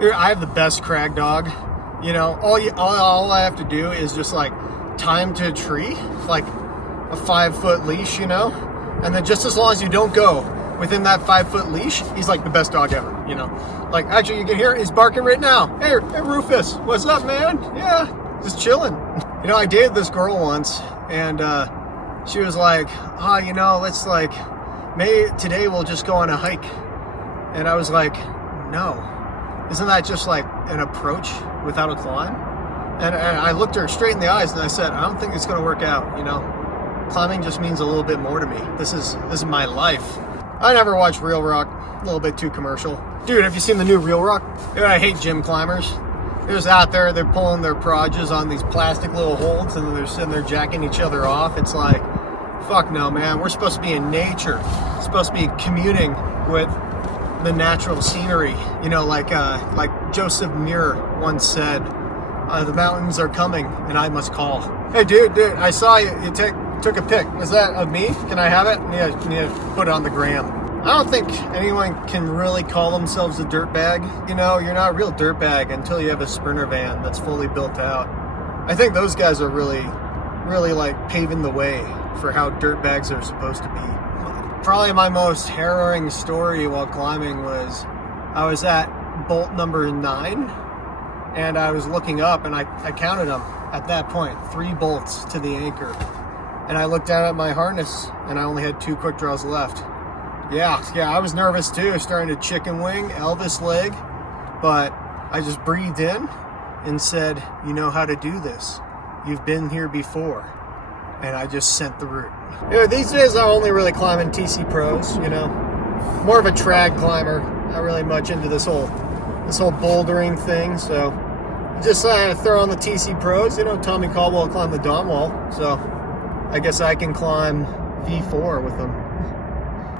Dude, I have the best crag dog. You know, all I have to do is just like tie him to a tree, like a 5-foot leash, you know, and then just as long as you don't go within that 5-foot leash, he's like the best dog ever, you know. Like, actually, you can hear it, he's barking right now. Hey Rufus, what's up, man? Yeah, just chilling. You know, I dated this girl once, and she was like, oh, you know, let's like, maybe today we'll just go on a hike. And I was like, no. Isn't that just like an approach without a climb? And I looked her straight in the eyes and I said, I don't think it's going to work out, you know. Climbing just means a little bit more to me. This is my life. I never watched Real Rock. A little bit too commercial. Dude, have you seen the new Real Rock? Dude, I hate gym climbers. They're just out there, they're pulling their prods on these plastic little holds and they're sitting there jacking each other off. It's like, fuck no, man. We're supposed to be in nature. We're supposed to be communing with the natural scenery, you know, like Joseph Muir once said, the mountains are coming and I must call. Hey dude, I saw you took a pic. Is that of me? Can I have it? Need to put it on the gram. I don't think anyone can really call themselves a dirtbag. You know, you're not a real dirtbag until you have a Sprinter van that's fully built out. I think those guys are really like paving the way for how dirtbags are supposed to be. Probably my most harrowing story while climbing was I was at bolt number 9 and I was looking up and I counted them at that point, 3 bolts to the anchor. And I looked down at my harness and I only had 2 quick draws left. Yeah, I was nervous too, starting to chicken wing, Elvis leg, but I just breathed in and said, you know how to do this. You've been here before. And I just sent the route. You know, these days I only really climb in TC Pros, you know. More of a trad climber, not really much into this whole bouldering thing, so just throw on the TC Pros, you know. Tommy Caldwell climbed the Dawn Wall, so I guess I can climb V4 with him.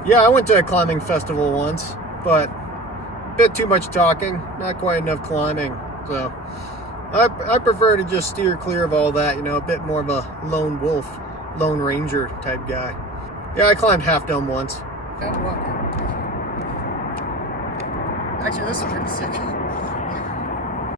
Yeah, I went to a climbing festival once, but a bit too much talking, not quite enough climbing, so I prefer to just steer clear of all that, you know, a bit more of a lone wolf, lone ranger type guy. Yeah, I climbed Half Dome once. Actually, this is pretty sick.